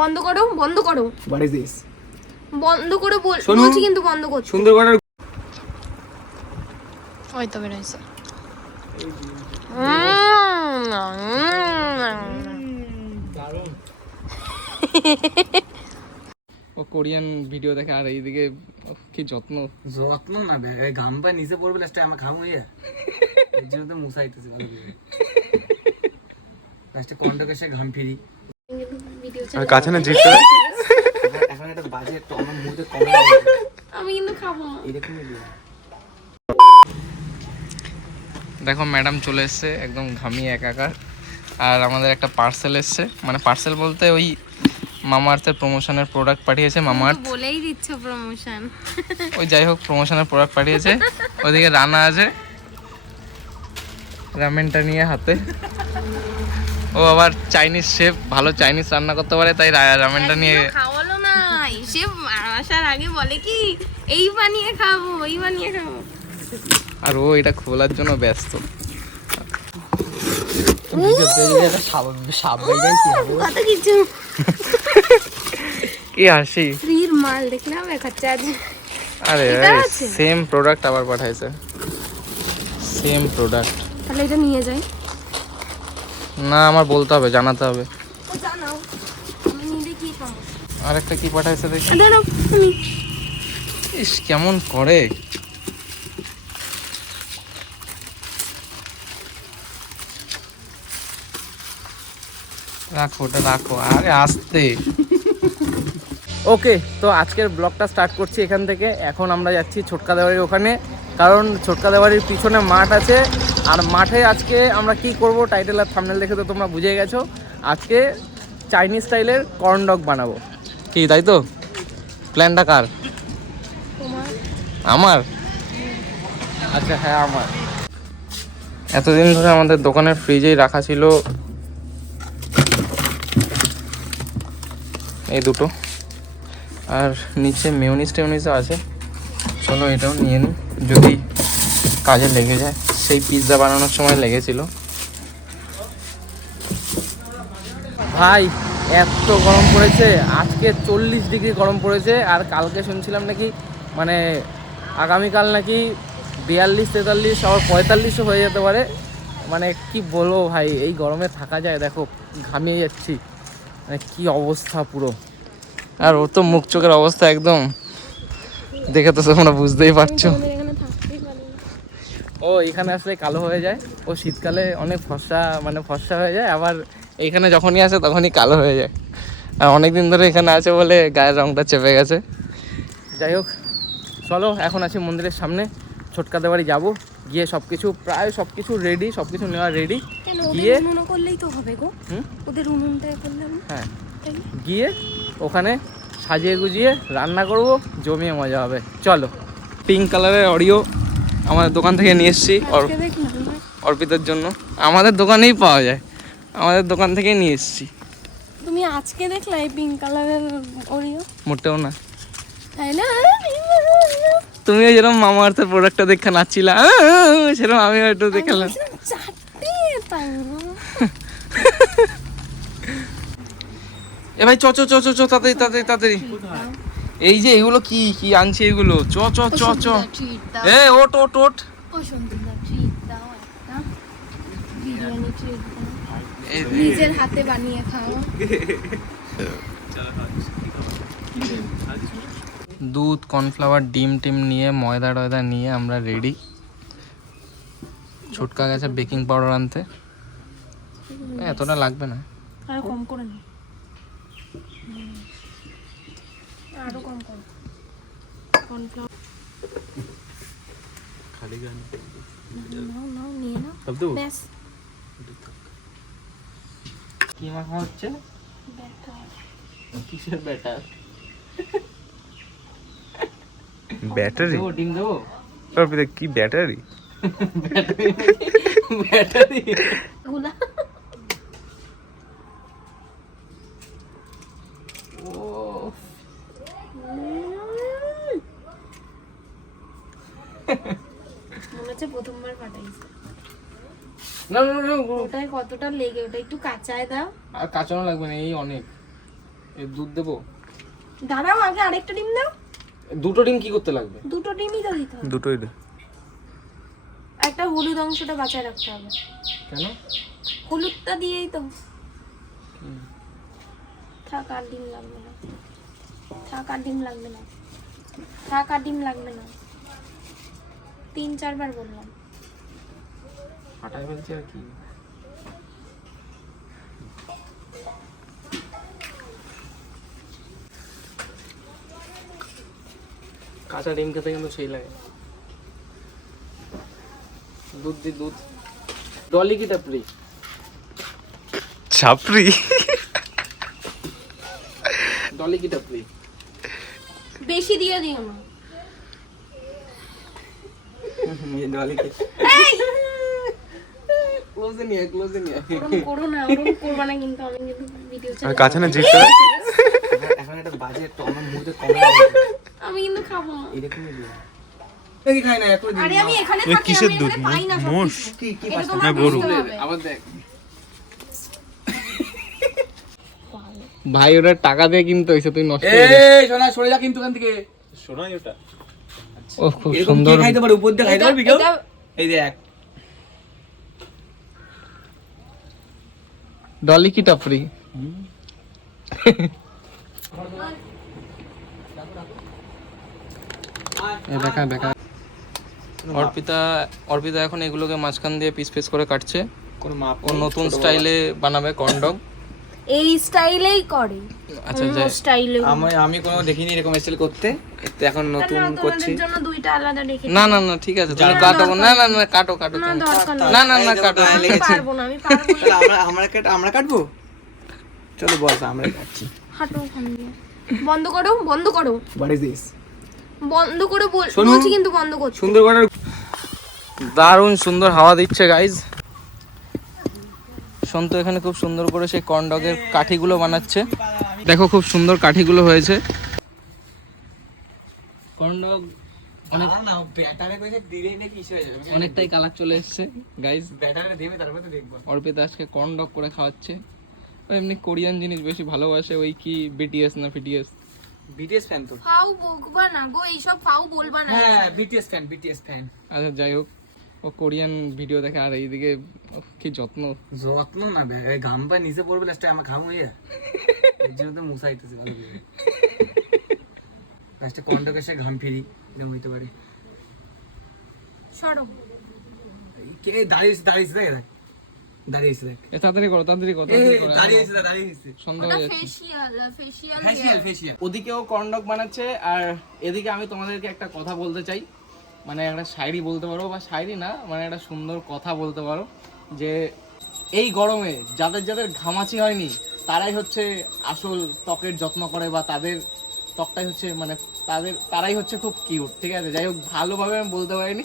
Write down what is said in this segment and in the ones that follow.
বন্ধ করো, বন্ধ করো। What is this? বন্ধ করে বলছি কিন্তু বন্ধ করতে। সুন্দরবনের ওই তো বেরাইছে। ও কোরিয়ান ভিডিও দেখে আর এইদিকে কি যত্ন না বে, এই ঘাম পায় নিচে পড়বে লাস্টে আমি খামু ইয়া এর জন্য তো মুসাইতেছি ভালো করে লাস্টে কন্টকে সে ঘাম ফিরি আর কাছে না জিততে এখন একটা বাজে তো আমার মুখে কমে আমি কিন্তু খাবো না। এরকম দেখো ম্যাডাম চলে এসছে একদম ঘামিয়ে একাকার। আর আমাদের একটা পার্সেল এসছে, মানে পার্সেল বলতে ওই মামা আর্থের প্রমোশনের প্রোডাক্ট পাঠিয়েছে। মামা আর্থ বলেই দিচ্ছ প্রমোশন। ওই যাই হোক প্রমোশনের প্রোডাক্ট পাঠিয়েছে। ওইদিকে রান্না আছে, রামেনটা নিয়ে হাতে। ও আবার চাইনিজ শেফ, ভালো চাইনিজ রান্না করতে পারে, তাই রামেনটা নিয়ে খাওয়ালো না। এসে আসার আগে বলে কি এই বানিয়ে খাবো, এই বানিয়ে খাবো। আর ও এটা খোলার জন্য ব্যস্ত। কত কিছু কি হাসি! ফ্রির মাল দেখলাম 1000 আছে। আরে এটা আছে? সেম প্রোডাক্ট আবার পাঠাইছে, সেম প্রোডাক্ট। তাহলে এটা নিয়ে যাই। না আমার বলতে হবে, জানাতে হবে। ও জানাও, আমি নিলে কি পাবো? আর একটা কি পাঠাইছে দেখি। দাঁড়াও তুমি। ইস কেমন করে! রাখো ওটা রাখো, আরে আসতে। ওকে, তো আজকের ব্লগটা স্টার্ট করছি এখান থেকে। এখন আমরা যাচ্ছি ছোটকা দেওয়ারির ওখানে, কারণ ছোটকা দেওয়ারির পিছনে মাঠ আছে। আর মাঠে আজকে আমরা কি করব টাইটেল আর থাম্বনেল দেখে তো তোমরা বুঝে গেছো। আজকে চাইনিজ স্টাইলের কর্ন ডগ বানাবো। কি তাই তো? প্ল্যানটা কার? আমার? আচ্ছা হ্যাঁ আমার। এতদিন ধরে আমাদের দোকানের ফ্রিজেই রাখা ছিল এই দুটো, আর নিচে মেয়োনিজ টেয়োনিজও আছে। চলো এটাও নিয়ে নিই, যদি কাজে লেগে যায়। সেই পিৎজা বানানোর সময় লেগেছিল। ভাই এত গরম পড়েছে আজকে, 40 ডিগ্রি গরম পড়েছে। আর কালকে শুনছিলাম নাকি মানে আগামীকাল নাকি 42-43 আবার 45ও হয়ে যেতে পারে। মানে কি বলবো ভাই, এই গরমে থাকা যায়? দেখো ঘামিয়ে যাচ্ছি, মানে কি অবস্থা পুরো। আর ও তো মুখ চোখের অবস্থা একদম দেখে তো তোমরা বুঝতেই পারছো। ও এখানে আসলে কালো হয়ে যায়, ও শীতকালে অনেক ফর্সা হয়ে যায়, আবার এইখানে যখনই আসে তখনই কালো হয়ে যায়। আর অনেকদিন ধরে এখানে আছে বলে গায়ের রঙটা চেপে গেছে। যাই হোক চলো, এখন আছি মন্দিরের সামনে, ছোটকা দেওয়ারি যাবো। গিয়ে প্রায় সব কিছু রেডি, সব কিছু নেওয়া রেডি। গিয়ে উনুন করলেই তো হবে গো। ওদের উনুনটা করলাম। হ্যাঁ, গিয়ে ওখানে সাজিয়ে গুজিয়ে রান্না করব, জমিয়ে মজা হবে। চলো। পিঙ্ক কালারের অরিও আমাদের দোকান থেকে নিয়ে এসেছি অর্পিতার জন্য। আমাদের দোকানেই পাওয়া যায়, আমাদের দোকান থেকেই নিয়ে এসেছি। তুমি আজকে দেখলে এই পিঙ্ক কালারের ওরিও? মোটেও না। তাই না? তুমিও যেরকম মামা আর্থের প্রোডাক্টটা দেখে নাচছিলা, সেরকম আমিও একটু দেখালাম। এ ভাই চ চ চ চ চ তাড়াতাড়ি তাড়াতাড়ি তাড়াতাড়ি। এই যে এগুলো কি কি আনছি এগুলো, চ চ চ চ। এ ওট ওট ওট। নিজের হাতে বানিয়ে খাও। দুধ, কর্নফ্লাওয়ার, ডিম টিম নিয়ে ময়দা টয়দা নিয়ে আমরা রেডি। ছুটকা গেছে বেকিং পাউডার আনতে। এতটা লাগবে না, আরো কম করে নি, আরো কম করো। কর্নফ্লাওয়ার খালি গান নাও নিয়ে নাও, সব দেবো। ব্যাস। কি মাখা হচ্ছে? কিসের ব্যাটার? ব্যাটারি? দেবো ডিম দেবো? অর্পিতা কি ব্যাটারি? ব্যাটারি গুলা মনে হচ্ছে প্রথমবার ফাটাইছে। না না না, ওটাই কতটা লেগে, ওটা একটু কাঁচায় দাও। আর কাঁচানো লাগবে না, এই অনেক। দুধ দেবো? দাঁড়াও, আগে আরেকটা ডিম দাও। দুটো ডিম কি করতে লাগবে? দুটো ডিমই তো দিতে হবে। দুটোই দে। একটা হলুদ অংশটা বাঁচায় রাখতে হবে। কেন? হলুদটা দিয়েই তো। থাক, আর ডিম লাগবে না। থাক, আর ডিম লাগবে না। থাক, আর ডিম লাগবে না। 3-4 বার বললাম। ফাটাই ফেলছি আর কি। কাঁচা ডিম খেতে কিন্তু সেই লাগে। দুধ দি দুধ। ডলি কি টাপরি? ছাপরি। ডলি কি টাপরি? বেশি দিয়ে দিও না। ডলিকে ক্লোজে নিয়ে ওরম করো না, ওরম করবা না কিন্তু। আমি কিন্তু ভিডিও চালাই। কাছে না জিততে এখন একটা বাজে তো আমার মুখে কমে আমি কিন্তু খাবো না। এরকমই দিও কি খাই না এখন। আরে আমি এখানে থাকি, কিসের দুধ? পাই না মোষ কি কি এটা পাস্তা তোমার বুঝতে হবে। আবার দেখ ভাই, ওরা টাকা দিয়ে কিনতে হইছে, তুই নষ্ট করে দিস। এই সোনা সরে যা কিন্তু ওখান থেকে। শোনাই ওটা। ও খুব এরকম সুন্দর। কে খাইতে পারে? উপর দিয়ে খাইতে পারবি কেউ? এটা- এই দেখ ডলি কি টাপরি? দেখা দেখা। অর্পিতা এখন এগুলোকে মাঝখান দিয়ে পিস পিস করে কাটছে। কোন মাপ ও নতুন স্টাইলে বানাবে কর্ন ডগ। এই স্টাইলেই করে। আচ্ছা অন্য যাই। স্টাইলে। আমি কোনো দেখিনি এরকম স্টাইল করতে। তো এখন নতুন করছি। তোমাদের জন্য দুইটা আলাদা রেখে না না না ঠিক আছে, তুমি কাটো। না না না কাটো কাটো না, তুমি। দরকার নেই। না না না কাটো। আমি পারবো না, আমি পারবো না। তাহলে আমরা কাটবো। চলো বস আমরা কাটছি। হাঁটো ওখানে দিয়ে। বন্ধ করো, বন্ধ করো, হোয়াট ইজ দিস? বন্ধ করে শোনো। বলছি কিন্তু বন্ধ করছো। সুন্দরবনের দারুণ সুন্দর হাওয়া দিচ্ছে গাইজ। সন্তু এখানে খুব সুন্দর করে সেই কর্ন ডগের কাঠিগুলো বানাচ্ছে। দেখো খুব সুন্দর কাঠিগুলো হয়েছে। কর্ন ডগ অনেক না ব্যাটারে কইছে দিলে নে কি হয়ে যাবে? অনেকটাই কালার চলে এসেছে গাইজ। ব্যাটারে দেবে তারপরে তো দেখবো। অর্পিতা আজকে কর্ন ডগ করে খাওয়াচ্ছে। ও এমনি কোরিয়ান জিনিস বেশি ভালোবাসে, ওই কি বিটিএস না ফিটিএস। বিটিএস ফ্যান তো। ফাউ বকবা না গো, এইসব ফাউ বলবা না। হ্যাঁ বিটিএস ফ্যান। আচ্ছা যাই হোক, ও কোরিয়ান ভিডিও দেখে আর এইদিকে কি যত্ন। যত্ন না বে, এই গাম পা নিচে পড়বে লাস্টে আমরা খাবো ইয়া। এর জন্য তো মুসাইতেছে ভালো করে। লাস্টে কন্টকে সে ঘাম ফিরি এরকম হইতে পারে। সরো। কে দাঁড়িয়েছে দেখ দাঁড়িয়েছে দেখ। এ তাড়াতাড়ি করো তাড়াতাড়ি করো এই তাড়াতাড়ি করো। দাঁড়িয়েছে। সন্ধ্যা ওটা হয়ে যাচ্ছে। ফেশিয়াল। ওদিকেও কর্ন ডগ বানাচ্ছে, আর এদিকে আমি তোমাদেরকে একটা কথা বলতে চাই। মানে একটা শায়রি বলতে পারো, বা শায়রি না, মানে একটা সুন্দর কথা বলতে পারো, যে এই গরমে যাদের যাদের ঘামাচি হয়নি তারাই হচ্ছে আসল ত্বকের যত্ন করে, বা তাদের ত্বকটাই হচ্ছে মানে তারাই হচ্ছে খুব কিউট। ঠিক আছে, যাই হোক ভালোভাবে আমি বলতে পারিনি,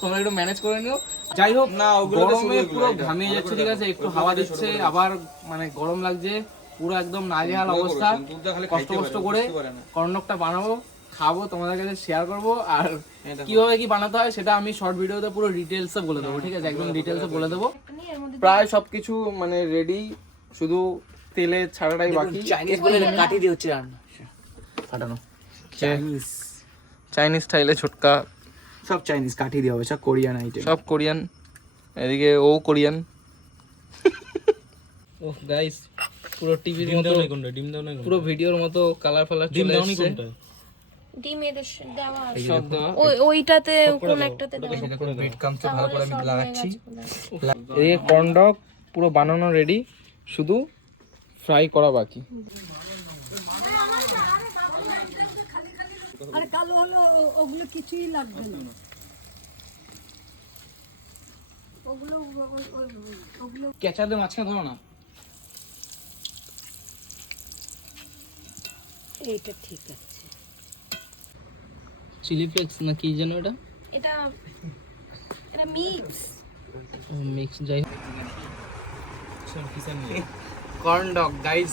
তোমরা একটু ম্যানেজ করে নিও। যাই হোক না, ওগুলো তো গরমে শুধু পুরো এগুলো, ঘামিয়ে ভালো যাচ্ছে। করে ঠিক দেখো, আছে, একটু ছোট হাওয়া করে, দিচ্ছে, ছোট করে। আবার মানে গরম লাগছে, পুরো একদম নাজেহাল দুধটা অবস্থা। করো, দুধটা খালি কষ্ট খাইতে কষ্ট পারে, করে বুঝতে পারে না। কর্নডগটা বানাবো, খাবো, তোমাদের কাছে শেয়ার করবো, আর এই দেখো। কিভাবে কি বানাতে হয় সেটা আমি শর্ট ভিডিওতে পুরো ডিটেলসে বলে দেবো। ঠিক আছে, একদম ডিটেলসে বলে দেবো। প্রায় সবকিছু মানে রেডি, শুধু তেলে ছাড়াটাই বাকি। চাইনিজ বলে কাটি দিয়ে হচ্ছে রান্না ফাটানো। চাইনিজ স্টাইলে ছোটকা, সব চাইনিজ কাঠি দিয়ে হবে, সব কোরিয়ান আইটেম। সব কোরিয়ান। এদিকে ও কোরিয়ান। ও গাইস, পুরো টিভির মতো, ডিম দাও না পুরো ভিডিওর মতো কালার ফালার চলে এসেছে। ডিম এর দেওয়া আছে। সব দেওয়া। ওইটাতে কোন একটাতে দেওয়া আছে। বিট কামস তো ভালো করে আমি লাগাচ্ছি। এদিকে কর্ন ডগ পুরো বানানো রেডি, শুধু ফ্রাই করা বাকি। আরে কালো হলো ওগুলো কিছুই লাগবে না। ওগুলো কেঁচাদের মাঝখানে ধরো না। এইটা ঠিক আছে। চিলি ফ্লেক্স না কি যেন এটা, এটা মিক্স। মিক্স। যাই কর্ন ডগ গাইস,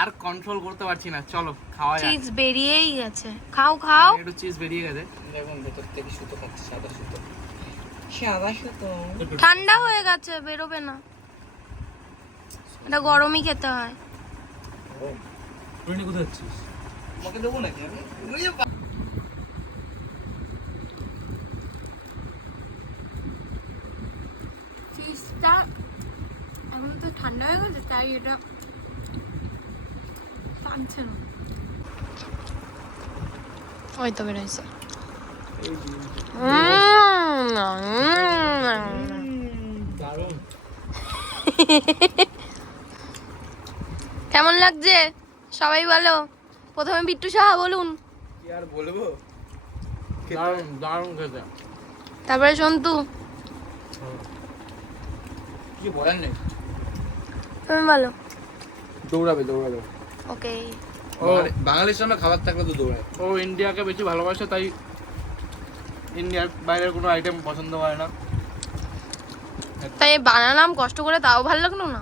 আর কন্ট্রোল করতে পারছি না, চলো খাওয়া যাক। চিজ বেরিয়েই গেছে, খাও খাও। একটু চিজ বেরিয়ে গেছে, দেখুন ভেতর থেকে সুতো খাচ্ছে, সাদা সুতো। ঠান্ডা হয়ে গেছে, বেরোবে না। এটা গরমই খেতে হয়। ট্রেনে কোথায় যাচ্ছিস? তোমাকে দেবো নাকি আমি? ফিশটা এখন তো ঠান্ডা হয়ে গেছে তাই এটা টানছে না। ওই তো বেরোইছে। দারুণ। কেমন লাগছে সবাই বলো। প্রথমে বিট্টু সাহা বলুন, কি আর বলবো, দারুণ দারুণ খেতে। তারপরে সন্তু, কি বলার নেই। তুমি বলো। দৌড়াবে দৌড়াবে। ওকে। ও বাঙালির সামনে খাবার থাকলে তো দৌড়ায়। ও ইন্ডিয়াকে বেশি ভালোবাসে, তাই ইন্ডিয়ার বাইরের কোনো আইটেম পছন্দ হয় না। তাই বানালাম কষ্ট করে, তাও ভালো লাগলো না।